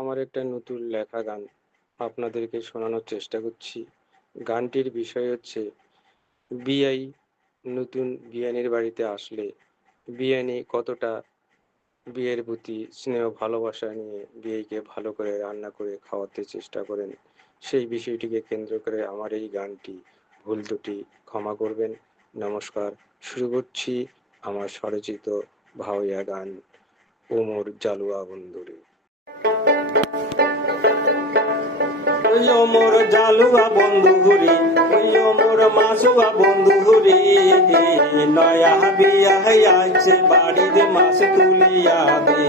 আমার একটা নতুন লেখা গান আপনাদেরকে শোনানোর চেষ্টা করছি। গানটির বিষয় হচ্ছে বিয়াই নতুন বিয়ানের বাড়িতে আসলে বিয়ানি কতটা বিয়ের প্রতি স্নেহ ভালোবাসা নিয়ে বিয়েকে ভালো করে রান্না করে খাওয়াতে চেষ্টা করেন। সেই বিষয়টিকে কেন্দ্র করে আমার এই গানটি। ভুল ত্রুটি ক্ষমা করবেন। নমস্কার। শুরু করছি আমার স্বরচিত ভাওয়াইয়া গান ওমর জালুয়া বন্দরে। ওই মোর জালুয়া বন্ধু রে, ওই মোর মাসুয়া বন্ধু রে, নয়া বিয়া আইছে বাড়িতে মাছ তুলিয়া দে,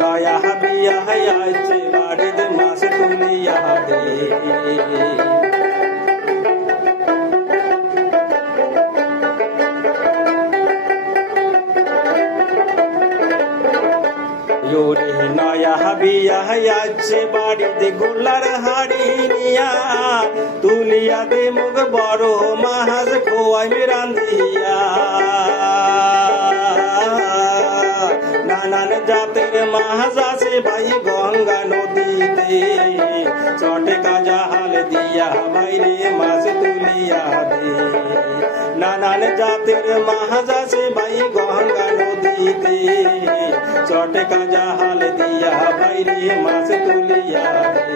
নয়া বিয়া আইছে বাড়িতে মাছ তুলিয়া দে। योरे नया बिया आछे बाड़ीते गोलार हाड़ी निया तुलिया दे मुग बड़ो माहाज खोआई में रांधिया नानान जातेर माहाज आछे भाई गंगा नदीते चटे गाजा हाल दिया भाईरे माछ तुलिया दे नानान जातेर माहाज आछे भाई गंगा नदीते चटे गाजा हाल दिया भाईरे माछ तुलिया दे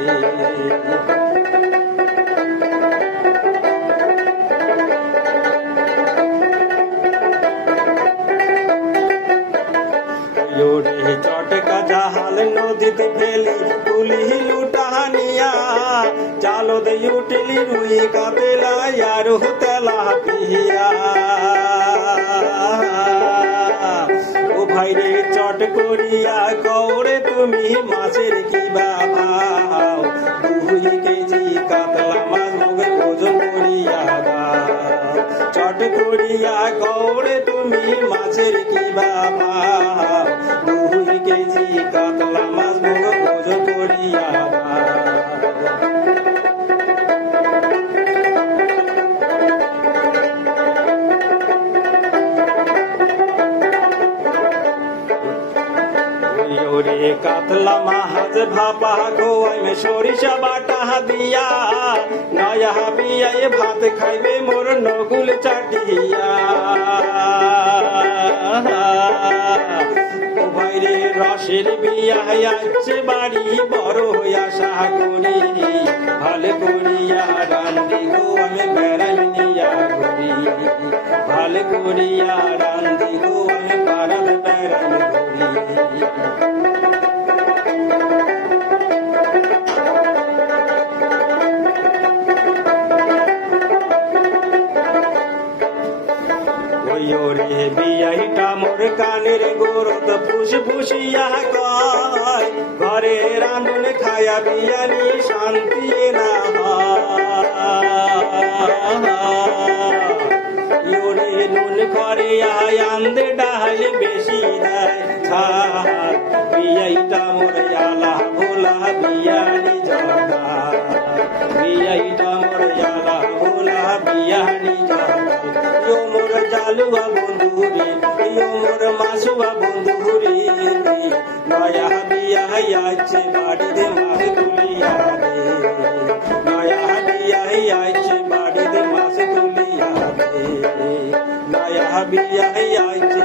योरे चटका जाहाल नदीते फेली तुली लुटानिया चालो दे उठली रुई कातेला यार तेला पिया ओ भाई रे चट करिया कौड़े तुमी माছের কি ভাও 2 কেজি কাতলা মাছ মগের ওজন করিয়া দাও চট করিয়া কৌড়ে তুমি মাছের কি ভাও 2 কেজি কাতলা মাছ মগের ওজন করিয়া দাও ওরে কাতলা মাছ ভাপা গোয়াই মে সরিষা বাটা দিয়া নয়া বিয়ায় ভাত খাইবে মোর নগুল চাটিয়া ও ভাইরে রসের বিয়া আছে বাড়ি বড় আশা করি ভালো করিয়া রান্দি গো আমি বেড়াই নিয়া ঘুরি ভালো করিয়া রান্দি গো আমি পাড়াতে বেড়াই ঘুরি ওরে বিয়াইটা মোর কানের গোরত ফুস ফুসিয়া কয় ঘরে রান্ধন খায়া বিয়ানি শান্তি না ওরে নুন করে আয় আন্দে ডাল বেশি দেয় ছাড় বিয়াইটা মোর আলা ভোলা বিয়ানি জগা বিয়াইটা মোর আলা ভোলা বিয়ানি জগা মোর জালুয়া বন্ধু রে মোর মাসুয়া বন্ধু রে নয়া বিয়া আইছে বাড়িতে মাছ তুলিয়া দে নয়া বিয়া আইছে বাড়িতে মাছ তুলিয়া দে নয়া বিয়া আইছে